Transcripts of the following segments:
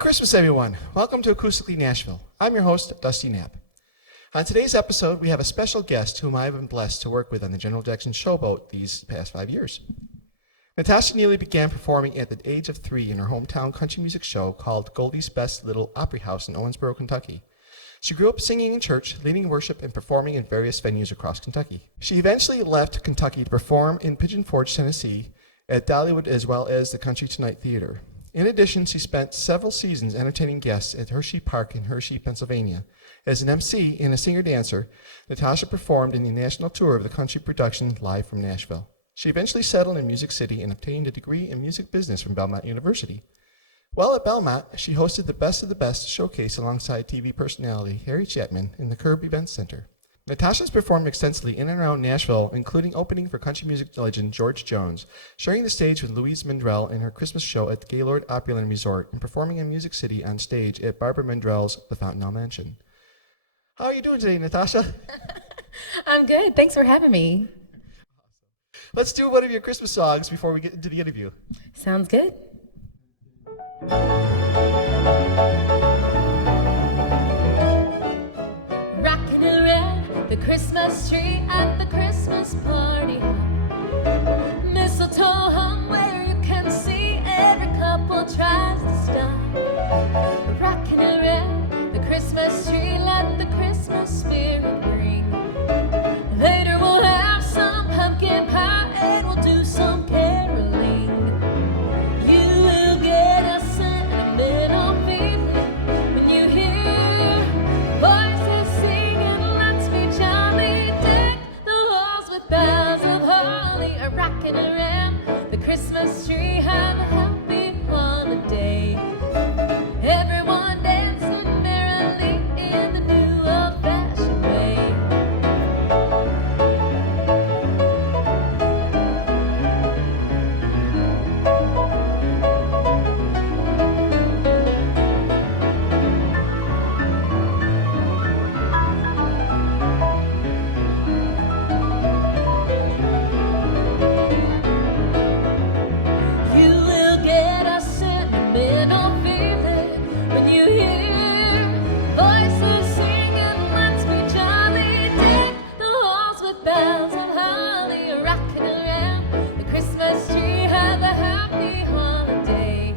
Christmas, everyone. Welcome to Acoustically Nashville. I'm your host, Dusty Knapp. On today's episode, we have a special guest whom I have been blessed to work with on the General Jackson Showboat these past 5 years. Natasha Neely began performing at the age of 3 in her hometown country music show called Goldie's Best Little Opry House in Owensboro, Kentucky. She grew up singing in church, leading worship, and performing in various venues across Kentucky. She eventually left Kentucky to perform in Pigeon Forge, Tennessee, at Dollywood as well as the Country Tonight Theater. In addition, she spent several seasons entertaining guests at Hershey Park in Hershey, Pennsylvania. As an MC and a singer-dancer, Natasha performed in the national tour of the country production Live from Nashville. She eventually settled in Music City and obtained a degree in music business from Belmont University. While at Belmont, she hosted the Best of the Best showcase alongside TV personality Harry Chapman in the Curb Events Center. Natasha has performed extensively in and around Nashville, including opening for country music legend George Jones, sharing the stage with Louise Mandrell in her Christmas show at the Gaylord Opryland Resort, and performing in Music City on stage at Barbara Mandrell's The Fontanelle Mansion. How are you doing today, Natasha? I'm good. Thanks for having me. Let's do one of your Christmas songs before we get into the interview. Sounds good. Rockin' around the Christmas tree at the Christmas party hop. Mistletoe hung where you can see every couple tries to stop. Rockin' around the Christmas tree, let the Christmas spirit ring. Later we'll have some pumpkin pie and we'll do some caroling. You will get a sentimental feeling when you hear voices singing, let's be jolly. Deck the halls with boughs of holly, are rocking around the Christmas tree. Have a happy holiday. Everyone dancing merrily in the new old-fashioned way. You will get a sentimental feeling when you hear voices singing, let's be jolly. Deck the halls with bells and holly, rocking around the Christmas tree. Have a happy holiday.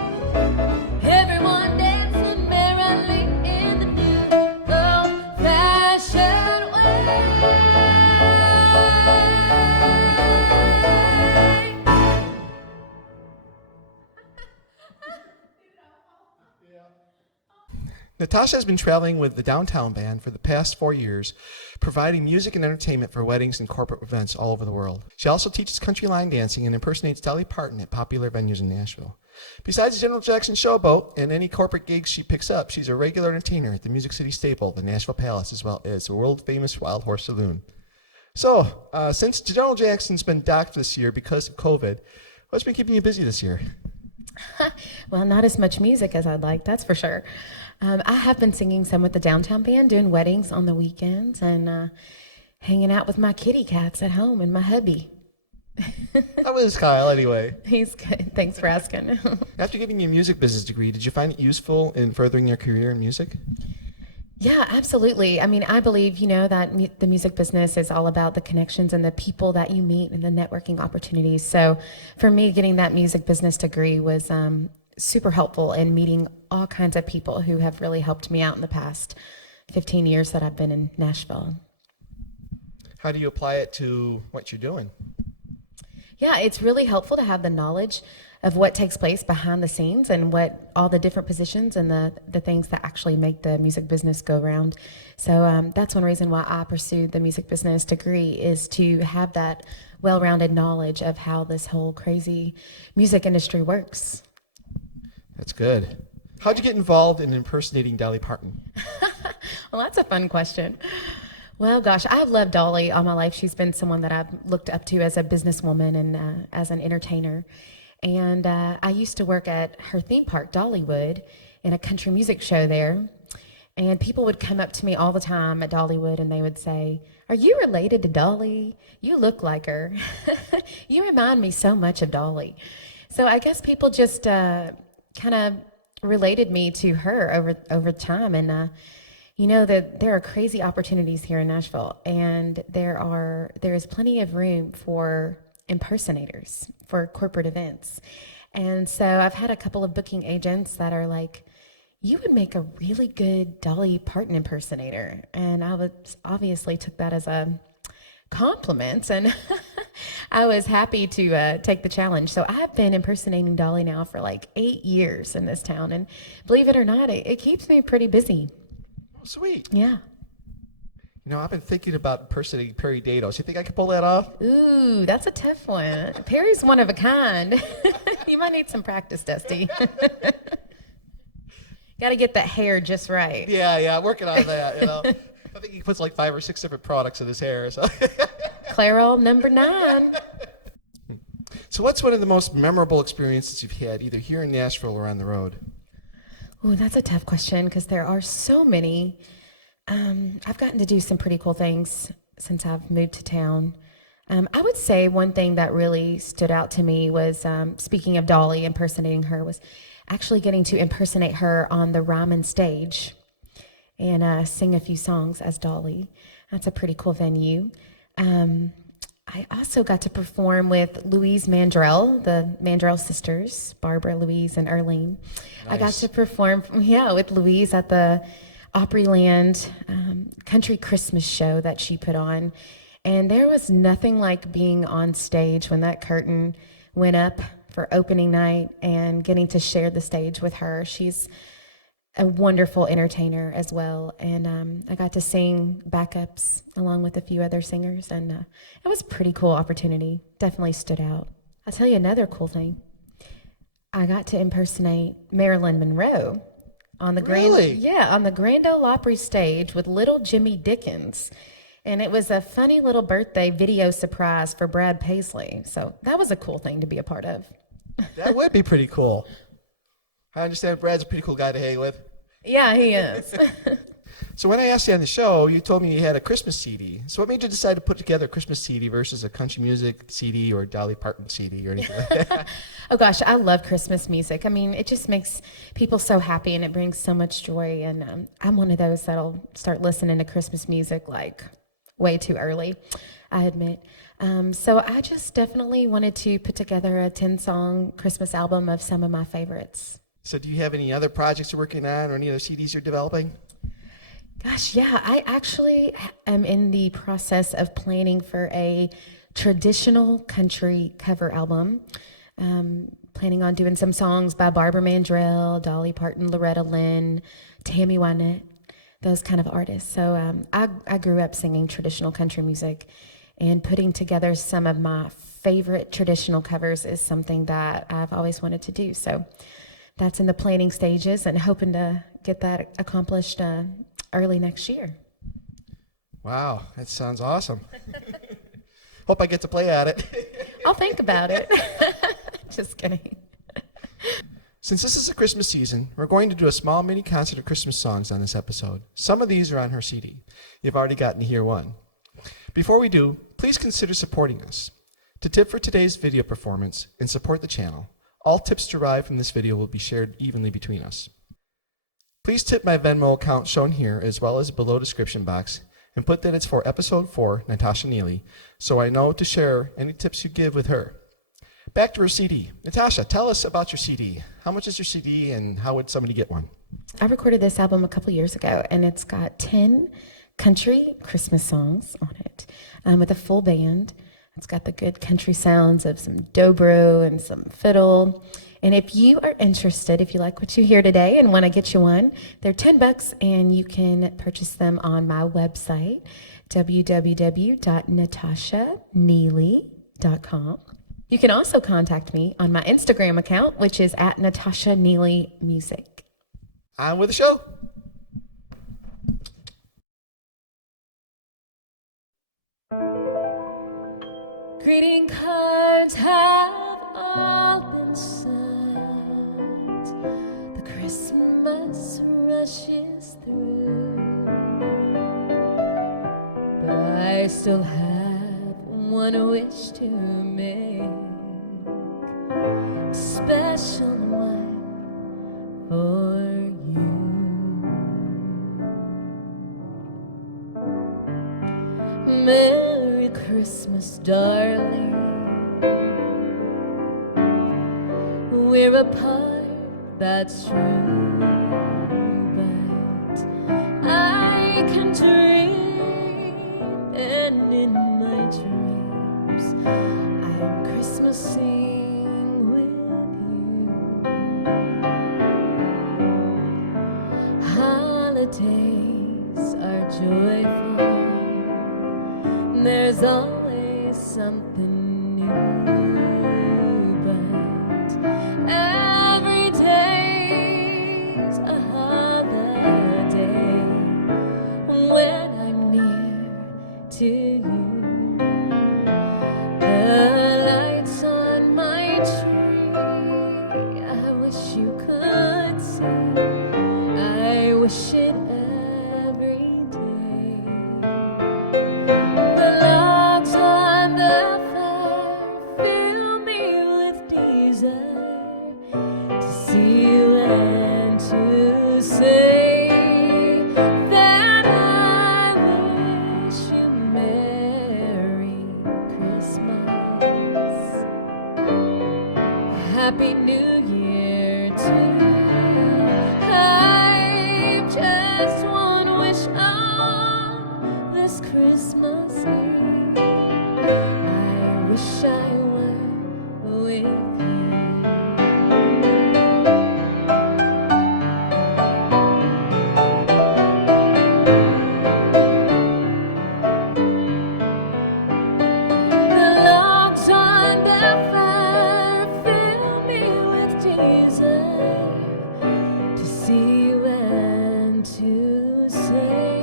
Everyone dancing merrily in the new old-fashioned way. Natasha has been traveling with the Downtown Band for the past 4 years, providing music and entertainment for weddings and corporate events all over the world. She also teaches country line dancing and impersonates Dolly Parton at popular venues in Nashville. Besides the General Jackson Showboat and any corporate gigs she picks up, she's a regular entertainer at the Music City Staple, the Nashville Palace, as well as the world-famous Wild Horse Saloon. So, since General Jackson's been docked this year because of COVID, what's been keeping you busy this year? Well, not as much music as I'd like, that's for sure. I have been singing some with the Downtown Band, doing weddings on the weekends, and hanging out with my kitty cats at home and my hubby. How is Kyle, anyway? He's good. Thanks for asking. After getting your music business degree, did you find it useful in furthering your career in music? Yeah, absolutely. I mean, I believe, that the music business is all about the connections and the people that you meet and the networking opportunities. So for me, getting that music business degree was super helpful in meeting all kinds of people who have really helped me out in the past 15 years that I've been in Nashville. How do you apply it to what you're doing? Yeah, it's really helpful to have the knowledge of what takes place behind the scenes and what all the different positions and the things that actually make the music business go round. So that's one reason why I pursued the music business degree, is to have that well-rounded knowledge of how this whole crazy music industry works. That's good. How'd you get involved in impersonating Dolly Parton? Well, that's a fun question. Well, gosh, I've loved Dolly all my life. She's been someone that I've looked up to as a businesswoman and as an entertainer. And I used to work at her theme park, Dollywood, in a country music show there. And people would come up to me all the time at Dollywood and they would say, "Are you related to Dolly? You look like her. You remind me so much of Dolly." So I guess people just kind of related me to her over time. And you know that there are crazy opportunities here in Nashville, and there is plenty of room for impersonators for corporate events. And so I've had a couple of booking agents that are like, you would make a really good Dolly Parton impersonator. And I was obviously took that as a compliment, and I was happy to take the challenge. So I've been impersonating Dolly now for like 8 years in this town, and believe it or not, it keeps me pretty busy. Oh, sweet. Yeah. You know, I've been thinking about impersonating Perry Dados. You think I could pull that off? Ooh, that's a tough one. Perry's one of a kind. You might need some practice, Dusty. Got to get that hair just right. Yeah, working on that, you know. I think he puts like 5 or 6 different products in his hair. So, Clairol number 9. so what's one of the most memorable experiences you've had, either here in Nashville or on the road? Ooh, that's a tough question because there are so many. I've gotten to do some pretty cool things since I've moved to town. I would say one thing that really stood out to me was, speaking of Dolly, impersonating her, was actually getting to impersonate her on the Rockin stage and sing a few songs as Dolly. That's a pretty cool venue. I also got to perform with Louise Mandrell, the Mandrell sisters, Barbara, Louise, and Earlene. Nice. I got to perform, with Louise at the Opryland country Christmas show that she put on. And there was nothing like being on stage when that curtain went up for opening night and getting to share the stage with her. She's a wonderful entertainer as well. And I got to sing backups along with a few other singers. And it was a pretty cool opportunity. Definitely stood out. I'll tell you another cool thing. I got to impersonate Marilyn Monroe on the on the Grand Ole Opry stage with little Jimmy Dickens. And it was a funny little birthday video surprise for Brad Paisley. So that was a cool thing to be a part of. That would be pretty cool. I understand Brad's a pretty cool guy to hang with. Yeah, he is. So when I asked you on the show, you told me you had a Christmas CD. So what made you decide to put together a Christmas CD versus a country music CD or a Dolly Parton CD or anything like that? Oh gosh, I love Christmas music. I mean, it just makes people so happy and it brings so much joy. And I'm one of those that'll start listening to Christmas music like way too early, I admit. So I just definitely wanted to put together a 10-song Christmas album of some of my favorites. So do you have any other projects you're working on or any other CDs you're developing? Gosh, yeah, I actually am in the process of planning for a traditional country cover album. Planning on doing some songs by Barbara Mandrell, Dolly Parton, Loretta Lynn, Tammy Wynette, those kind of artists. So I grew up singing traditional country music, and putting together some of my favorite traditional covers is something that I've always wanted to do. So that's in the planning stages and hoping to get that accomplished early next year. Wow, that sounds awesome. Hope I get to play at it. I'll think about it. Just kidding. Since this is a Christmas season, we're going to do a small mini concert of Christmas songs on this episode. Some of these are on her CD. You've already gotten to hear one. Before we do, please consider supporting us. To tip for today's video performance and support the channel, all tips derived from this video will be shared evenly between us. Please tip my Venmo account shown here as well as below description box and put that it's for episode 4, Natasha Neely, so I know to share any tips you give with her. Back to her CD. Natasha, tell us about your CD. How much is your CD and how would somebody get one? I recorded this album a couple years ago, and it's got 10 country Christmas songs on it with a full band. It's got the good country sounds of some dobro and some fiddle. And if you are interested, if you like what you hear today and want to get you one, they're $10 and you can purchase them on my website, www.natashaneely.com. You can also contact me on my Instagram account, which is at Natasha Neely Music. On with the show. Greeting cards have all been sent. The Christmas rushes through, but I still have one wish to make, a special one for Christmas, darling. We're apart, that's true, but I can dream, and in my dreams I'm Christmasing with you. Holidays are joyful, there's always something new, but every day's a holiday when I'm near to you. The lights on my tree, I wish you could see. I wish it every day. The logs on the fire fill me with desire to see you and to say that I wish you Merry Christmas. Happy New Year too. I've just one wish on this Christmas Eve. I wish I were with you. The logs on the fire fill me with desire to see you and to say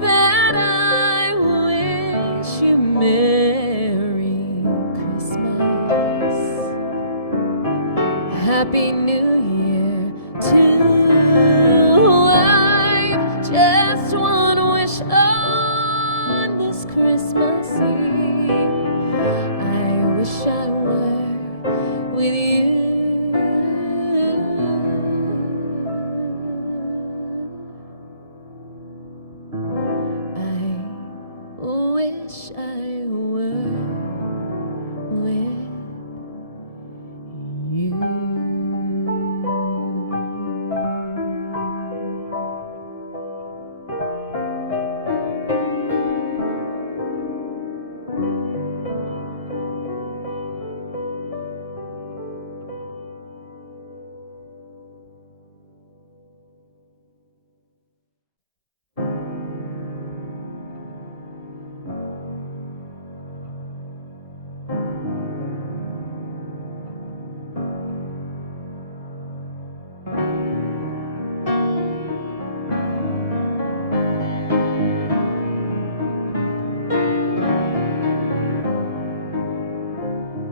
that I wish you Merry Christmas. Happy New Year too. I've just one wish on this Christmas Eve. I wish I were with you. I wish I were with you.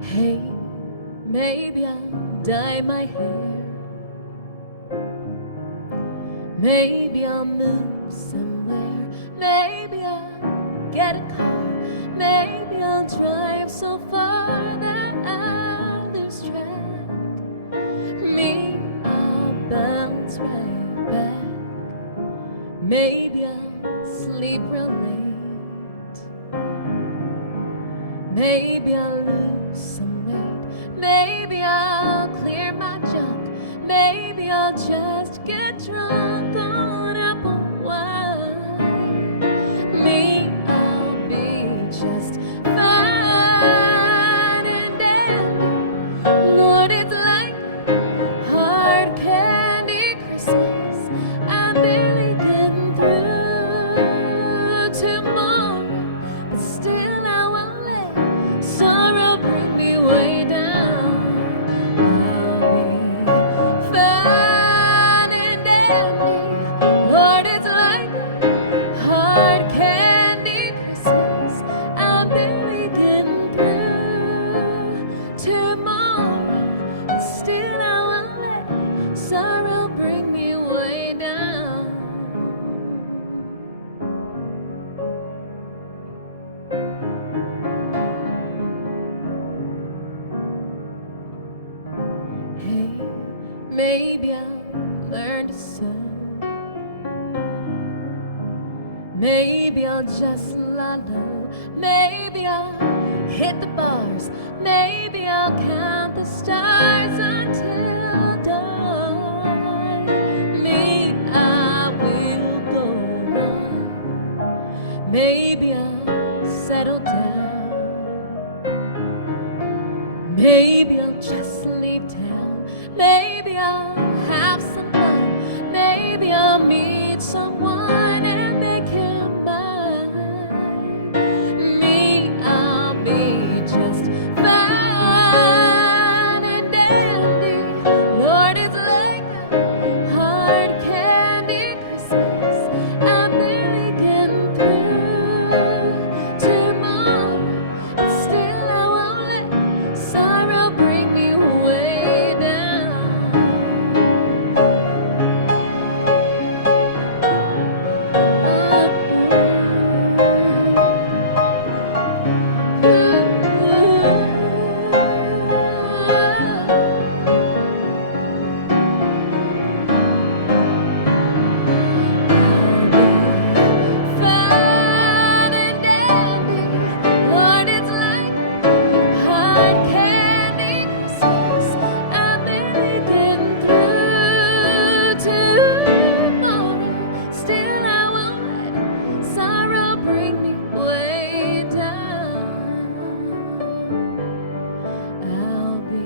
Hey, maybe I'll dye my hair. Maybe I'll move somewhere. Maybe I'll get a car. Maybe I'll drive so far that I'll lose track. Me, I'll bounce right back. Maybe I'll sleep real late. Maybe I'll lose some weight. Maybe I'll clear my junk. Maybe I'll just get drunk on apple wine. Me, I'll be just fine and dandy. Lord, it's like hard candy Christmas. I'm barely getting through tomorrow, but still I won't let sorrow bring me way down. I'll be fine and dandy. Lord, it's like hard candy Christmas. I'm barely getting through tomorrow, but still I won't let sorrow bring me way down. Hey, maybe I'll learn to sew. Maybe I'll just lie low. Maybe I'll hit the bars. Maybe I'll count the stars until dawn. Me, I will go on. Maybe I'll settle down. Maybe I'll just leave town. Maybe I'll have some fun. Maybe I'll meet someone and make him mine. Me, I'll be just fine and dandy. Lord, it's like a hard candy Christmas. I'm barely getting through tomorrow, but still I won't let sorrow bring me way down. Fine and dandy, Lord, it's like hard candy Christmas. I'm barely getting through tomorrow. Still, I won't let sorrow bring me way down. I'll be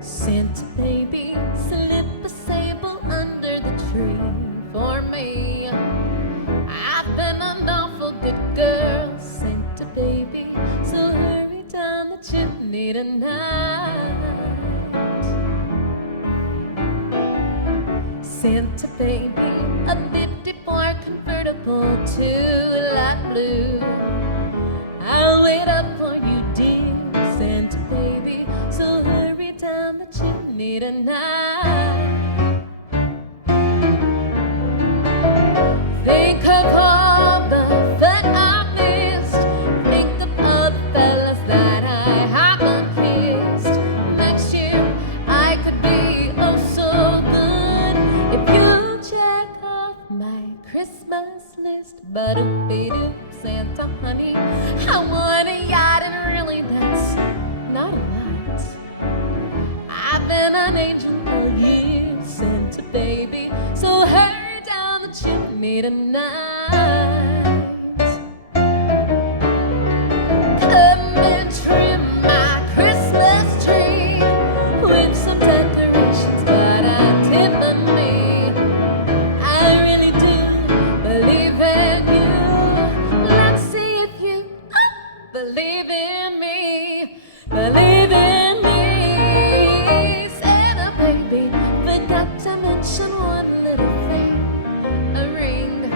Santa baby, slip a sable under the tree for me. I've been an awful good girl, Santa baby, so hurry down the chimney tonight. Santa baby, a 54 convertible to light blue. I'll wait up for you, dear Santa baby, so hurry down the chimney tonight. Think of all the fun I missed. Think of all the fellas that I haven't kissed. Next year I could be oh so good if you check off my Christmas list. But doo Santa honey, I want a yacht and really that's not a lot. I've been an angel for years, Santa baby, so hurry down the chimney tonight. Come and trim my Christmas tree with some decorations, but I tip on me. I really do believe in you. Let's see if you believe in me. Believe in me. Santa baby, forgot to mention one little thing. A ring.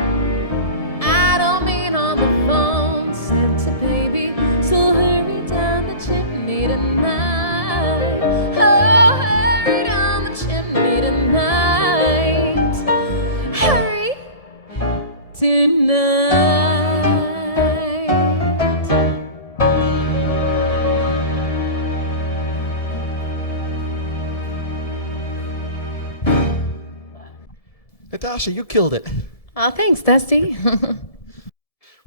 I don't mean on the phone, Santa baby, so hurry down the chimney tonight. Oh, hurry down the chimney tonight. Hurry tonight. Natasha, you killed it. Oh, thanks, Dusty.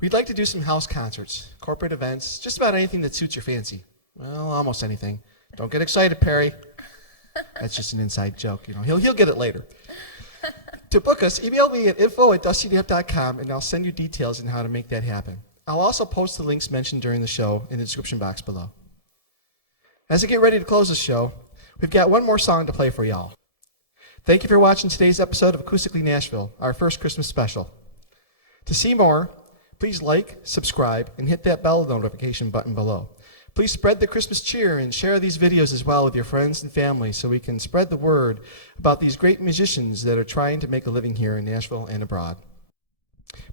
We'd like to do some house concerts, corporate events, just about anything that suits your fancy. Well, almost anything. Don't get excited, Perry. That's just an inside joke. You know, he'll get it later. To book us, email me at info@dustynap.com and I'll send you details on how to make that happen. I'll also post the links mentioned during the show in the description box below. As I get ready to close the show, we've got one more song to play for y'all. Thank you for watching today's episode of Acoustically Nashville, our first Christmas special. To see more, please like, subscribe, and hit that bell notification button below. Please spread the Christmas cheer and share these videos as well with your friends and family so we can spread the word about these great musicians that are trying to make a living here in Nashville and abroad.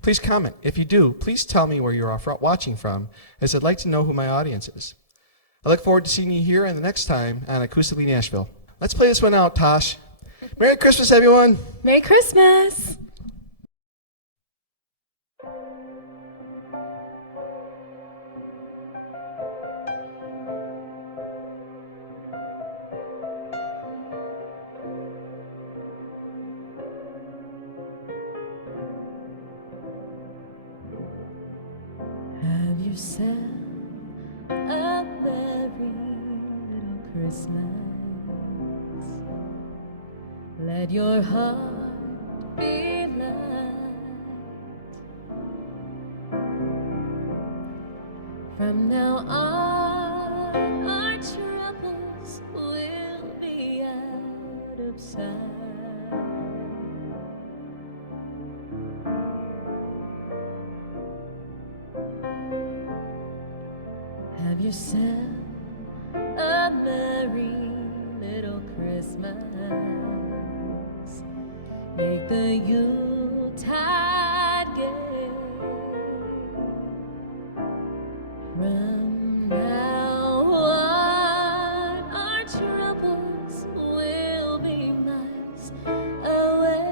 Please comment. If you do, please tell me where you're watching from, as I'd like to know who my audience is. I look forward to seeing you here and the next time on Acoustically Nashville. Let's play this one out, Tosh. Merry Christmas, everyone. Merry Christmas! Have yourself a merry little Christmas. Let your heart be light. From now on, our troubles will be out of sight. Have yourself a merry little Christmas. Make the Yuletide gay. From now on, our troubles will be miles away.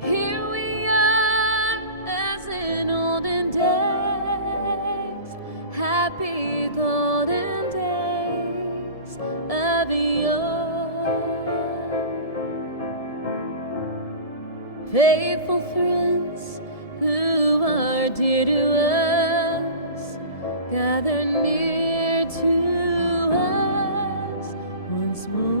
Here we are, as in olden days, happy golden days of yore. Faithful friends who are dear to us, gather near to us once more.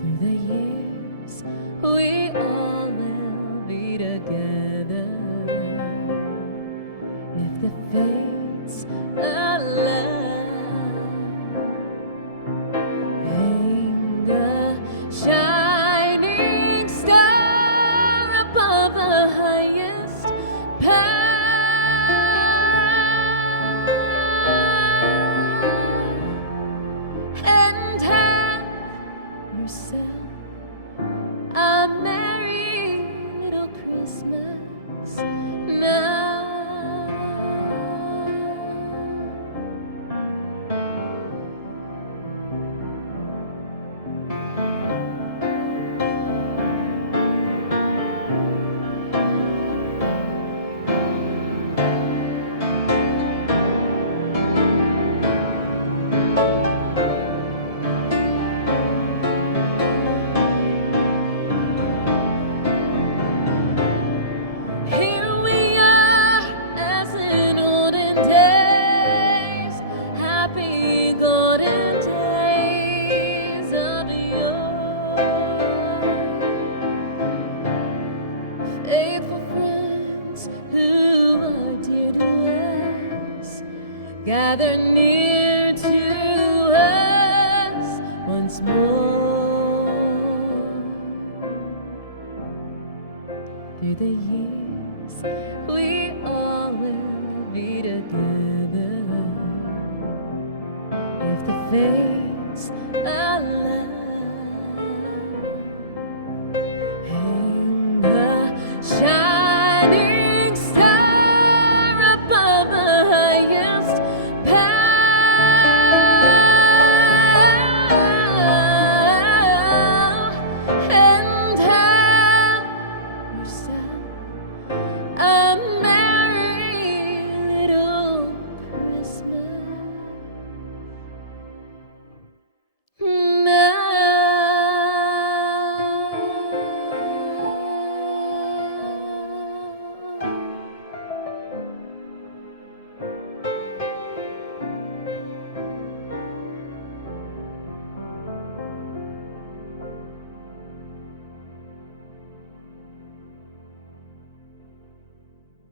Through the years, we all will be together, if the fates allow. Hang a shining star above the highest path, and have yourself a merry little Christmas now. Here we are, as in olden days, happy golden days of yore. Faithful friends who are dear to us, gather near to us once more. Through the years, we all will be together, if the fate